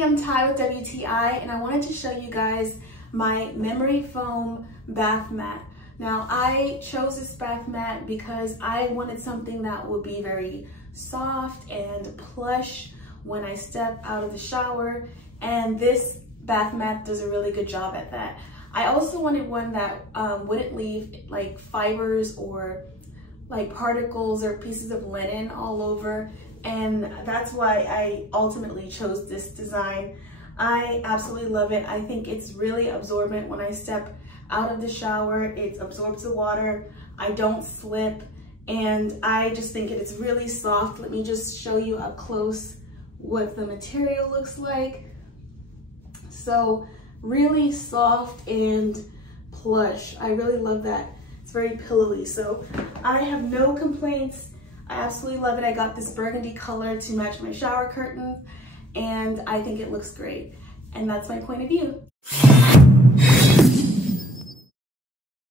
Hey, I'm Ty with WTI, and I wanted to show you guys my memory foam bath mat. Now, I chose this bath mat because I wanted something that would be very soft and plush when I step out of the shower, and this bath mat does a really good job at that. I also wanted one that wouldn't leave like fibers or like particles or pieces of linen all over, and that's why I ultimately chose this design. I absolutely love it. I think it's really absorbent when I step out of the shower. It absorbs the water, I don't slip, and I just think it's really soft. Let me just show you up close what the material looks like. So really soft and plush. I really love that. It's very pillowy, so I have no complaints. I absolutely love it. I got this burgundy color to match my shower curtains, and I think it looks great. And that's my point of view.